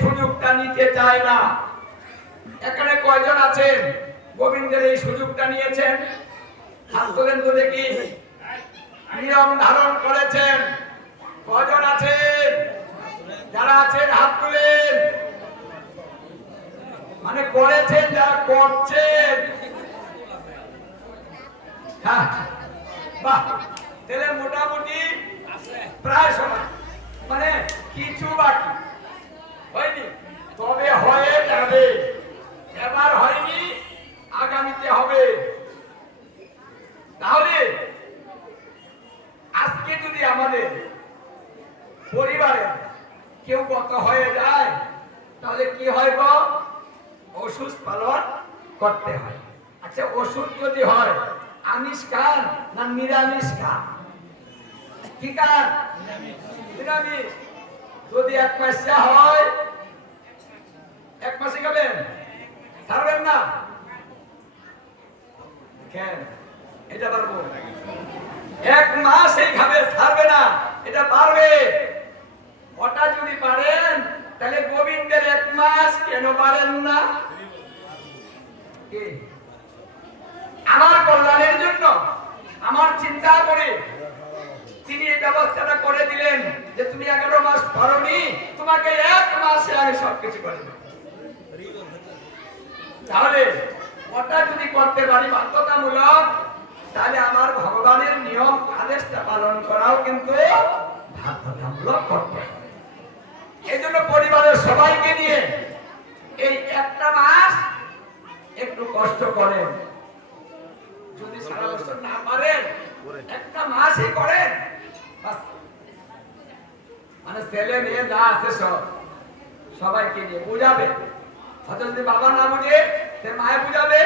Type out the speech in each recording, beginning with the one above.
সুযোগটা নিতে চায় না। এখানে কয়জন আছেন? গোবিন্দের এই সুযোগটা নিয়েছেন? তো দেখি। নিয়ম ধারণ করেছেন। কয়জন আছেন? যারা আছেন, হাত তুলেন। মানে করেছেন, যারা করছেন। হ্যাঁ। বাহ, তাহলে মোটামুটি প্রায় সমান। মানে কিছু বাকি। হয়নি। তবে হয়ে যাবে। এবার হয়নি, আগামীতে হবে। তাহলে আজকে যদি আমাদের পরিবারে কেউ গত হয়ে যায়, তাহলে কি হয় গো? ওষুধ পালন করতে হয়। আচ্ছা ওষুধ যদি হয়, আমিষ খান না নিরামিষ খান? কি খান? নিরামিষ। যদি এক মাসে হয় এক মাসে খাবেন ছাড়বেন না। কেন এটা পারব। এক মাস এই ছাড়বে না, এটা পারবে। ওটা যদি পারেন, তাহলে গোবিন্দের এক মাস কেন পারেন না? আমার কল্যাণের জন্য, আমার চিন্তা করে তিনি এই ব্যবস্থাটা করে দিলেন যে তুমি এগারো মাস পারোনি, তোমাকে এক মাসে আমি সবকিছু করে দেবো। তাহলে ওটা যদি করতে পারি বাধ্যতামূলক, তাহলে আমার ভগবানের নিয়ম আদেশটা পালন করাও কিন্তু বাধ্যতামূলক করতে এই জন্য পরিবারের সবাইকে নিয়ে এই একটা মাস একটু কষ্ট করেন। যদি সারা বছর না পারেন, একটা মাসই করেন। মানে ছেলে মেয়ে যা আছে সব সবাইকে নিয়ে বুঝাবে। হয়তো যদি বাবা না বুঝে, সে মায়ে বুঝাবে।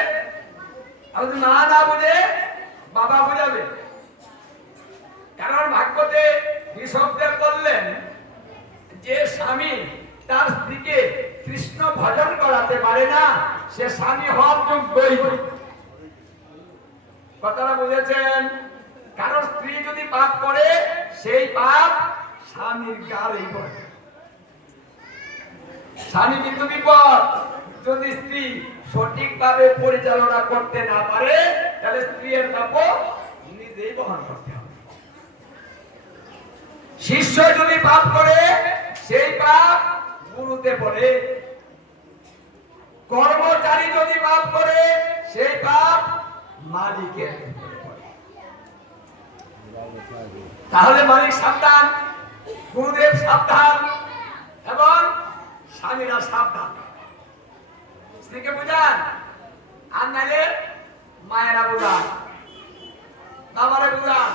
আর যদি মা না বুঝে, বাবা বুঝাবে। কারণ ভাগ্যতে ঋষভদেব বললেন যে স্বামী তার স্ত্রীকে কৃষ্ণ ভজন করাতে পারে না, সে স্বামী হওয়ার যোগ্যই কথাটা বুঝেছেন? কারণ স্ত্রী যদি পাপ করে, সেই পাপ স্বামীর গালেই পড়ে। স্বামী কিন্তু বিপদ। যদি স্ত্রী সঠিকভাবে পরিচালনা করতে না পারে, তাহলে স্ত্রীর পাপ নিজেই বহন করতে হবে। শিষ্য যদি পাপ করে, সেই পাপ গুরুতে পড়ে। কর্মচারী যদি পাপ করে, সেই পাপ মালিকের তাহলে মালিক সাবধান, গুরুদেব সাবধান, এবং স্বামীরা সাবধান। স্ত্রীকে বুঝান আর নাইলে মায়েরা বুঝান বাবারে বুঝান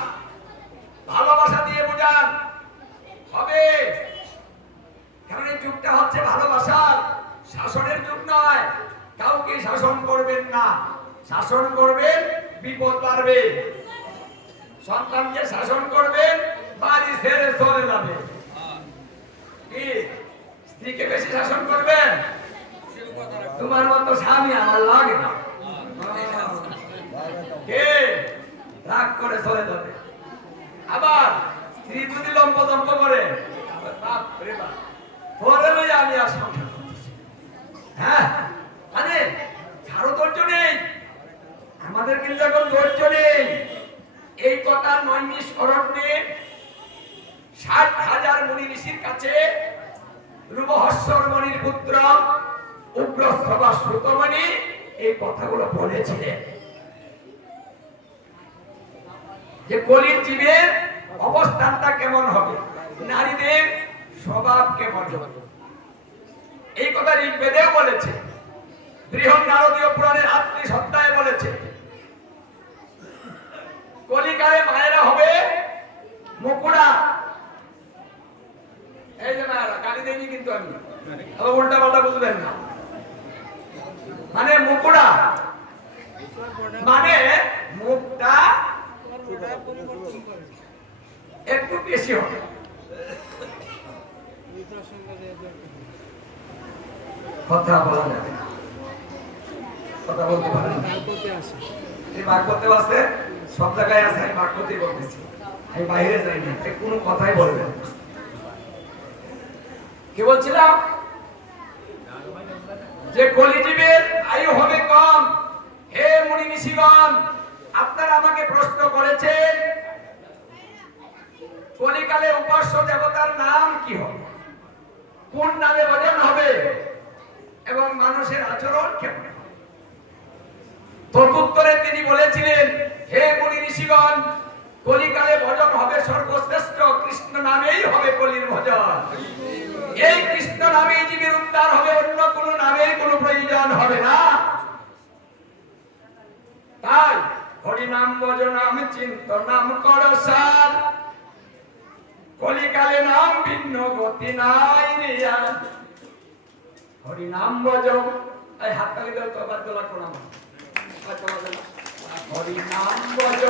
ভালোবাসা দিয়ে বুঝান হবে কারণ এই যুগটা হচ্ছে ভালোবাসার শাসনের যুগ নয় কাউকে শাসন করবেন না শাসন করবেন বিপদ বাড়বে সন্তানকে শাসন করবেন বাড়ি ছেড়ে চলে যাবে কি স্ত্রীকে বেশি শাসন করবেন তোমার মতো স্বামী আমার লাগে না কে রাগ করে চলে যাবে। আবার স্ত্রী যদি লম্ব দম্ব করে বাপ রে বাপ পরে লই আমি আর সংসার হ্যাঁ? মানে ধৈর্য নেই, আমাদের কিন্তু এখন ধৈর্য নেই। এই কথা নৈমিষ ষাট হাজার মুনি ঋষির কাছে রূপহস্যর মণির পুত্র উগ্রস্তবা শ্রুতমণি এই কথাগুলো বলেছিলেন। যে কলির জীবের অবস্থানটা কেমন হবে? নারীদের স্বভাব কেমন হবে? এই কথা ঋগ্বেদেও বলেছে। বৃহৎ নারদীয় পুরাণের আত্মী সত্তায় বলেছে, কলিকালে মায়েরা হবে মুকুড়া। এই যে মায়েরা গালি দেয়নি কিন্তু আমি। উল্টা পাল্টা বুঝবেন না। মানে মুকুড়া। মানে মুখটা একটু বেশি হবে কথা বলা যাবে কথা বলতে পারেন না। এই সব জায়গায় আমি বলতেছি আমি বাইরে যাই না কোনো কথাই বলবেন না। কি বলছিলাম যে কলিজীবের আয়ু হবে কম হে মুনি ঋষিগণ আপনারা আমাকে প্রশ্ন করেছেন কলিকালে উপাস্য দেবতার নাম কি হবে কোন নামে ভজন হবে এবং মানুষের আচরণ কেমন? হবে? তদুত্তরে তিনি বলেছিলেন, হে মুনি ঋষিগণ, কলিকালে ভজন হবে সর্বশ্রেষ্ঠ, কৃষ্ণ নামেই হবে কলির ভজন। এই কৃষ্ণ নামেই জীবের উদ্ধার হবে, অন্য কোন নামের কোনো প্রয়োজন হবে না। তাই হরিনাম ভজ নাম চিন্ত নাম কর সার। কলিকালে নাম ভিন্ন, গতি নাই রিয়া হরিনাম ভজ এই হাততালি দাও তো বাদ দোলা প্রণাম হরিনাম ভজ নাম চিন্ত